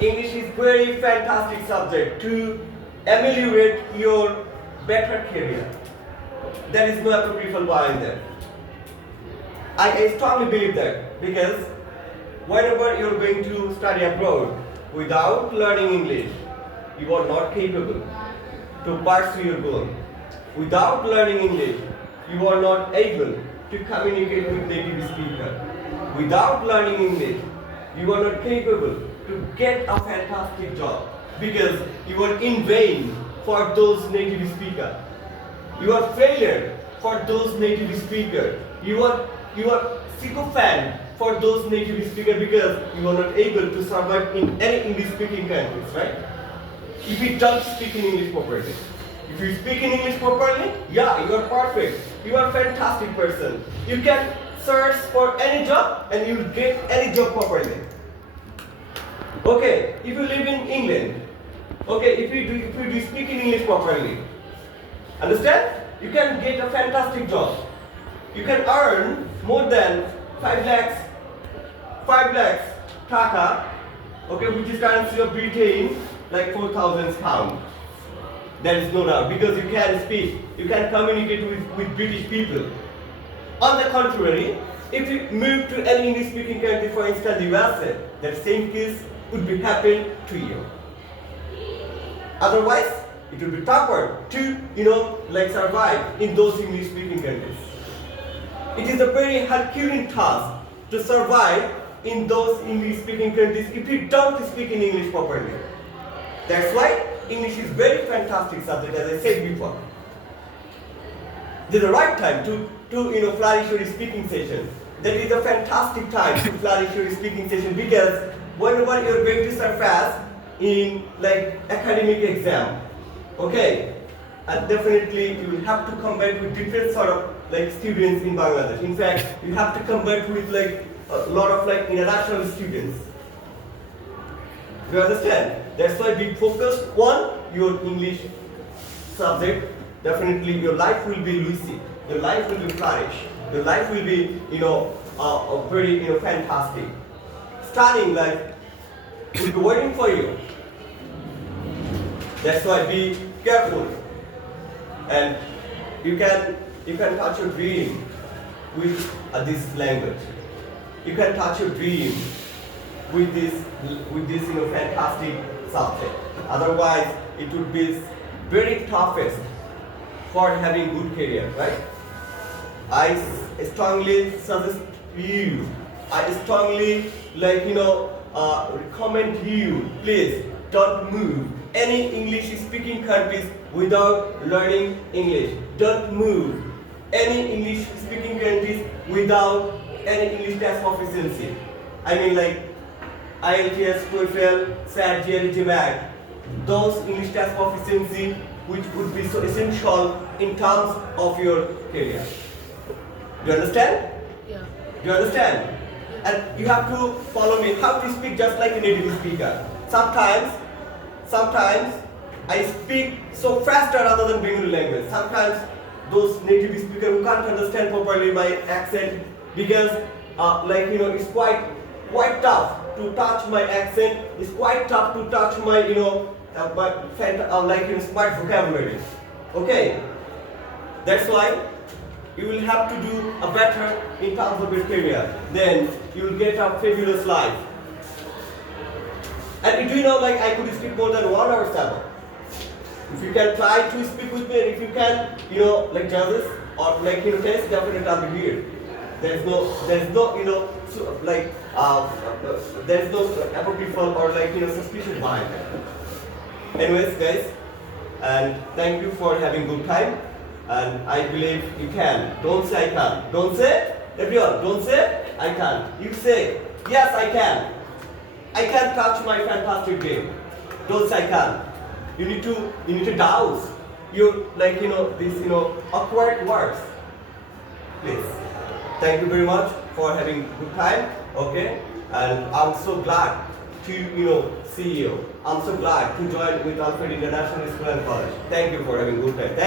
English is very fantastic subject to ameliorate your better career. There is no apocryphal bar in there. I strongly believe that because whenever you're going to study abroad without learning English, you are not capable to pursue your goal. Without learning English, you are not able to communicate with native speaker. Without learning English, you are not capable to get a fantastic job because you are in vain for those native speakers. You are failure for those native speakers. You are sycophant for those native speakers because you are not able to survive in any English speaking countries, right? If you don't speak in English properly. If you speak in English properly, yeah, you are perfect. You are a fantastic person. You can search for any job and you will get any job properly. Okay, if you live in England, okay, if you do speak in English properly, understand? You can get a fantastic job. You can earn more than 5 lakhs taka, okay, which is currency of Britain, like 4,000 pounds. There is no doubt because you can speak, you can communicate with British people. On the contrary, if you move to any English speaking country, for instance USA, that same case would be happen to you. Otherwise, it would be tougher to, survive in those English speaking countries. It is a very Herculean task to survive in those English speaking countries if you don't speak in English properly. That's why English is very fantastic subject, as I said before. This is the right time to flourish your speaking session. That is a fantastic time to flourish your speaking session because whenever you're going to surpass in academic exam, okay, and definitely you will have to compete with different sort of students in Bangladesh. In fact, you have to compete with a lot of international students. You understand? That's why be focused on your English subject. Definitely your life will be lucid. Your life will be flourish. Your life will be, very, fantastic. Starting will be waiting for you. That's why be careful. And you can touch your dream with this language. You can touch your dream with this fantastic subject. Otherwise, it would be very toughest for having good career, right? I strongly suggest you. I strongly recommend you. Please don't move any English speaking countries without learning English. Don't move any English speaking countries without any English test proficiency. I mean IELTS, TOEFL, SAT, GRE, GMAT. Those English test proficiency which would be so essential in terms of your career. Do you understand? Yeah. Do you understand? And you have to follow me how to speak just like a native speaker. Sometimes I speak so faster rather than Bengali language. Sometimes those native speakers who can't understand properly my accent because it's quite tough to touch my accent. It's quite tough to touch my smart vocabulary. Okay, that's why you will have to do a better in terms of your career. Then you will get a fabulous life. And do you know I could speak more than 1 hour 7. If you can try to speak with me, if you can, judges or test, definitely I'll be here. There's no apocryphal or suspicion behind it. Anyways, guys, and thank you for having good time. And I believe you can. Don't say I can. Don't say, everyone. Don't say I can. You say yes, I can. I can touch my fantastic dream. Don't say I can. You need to douse your these awkward words. Please. Thank you very much for having good time. Okay, and I'm so glad to see you. I'm so glad to join with Alfred International School and College. Thank you for having good time.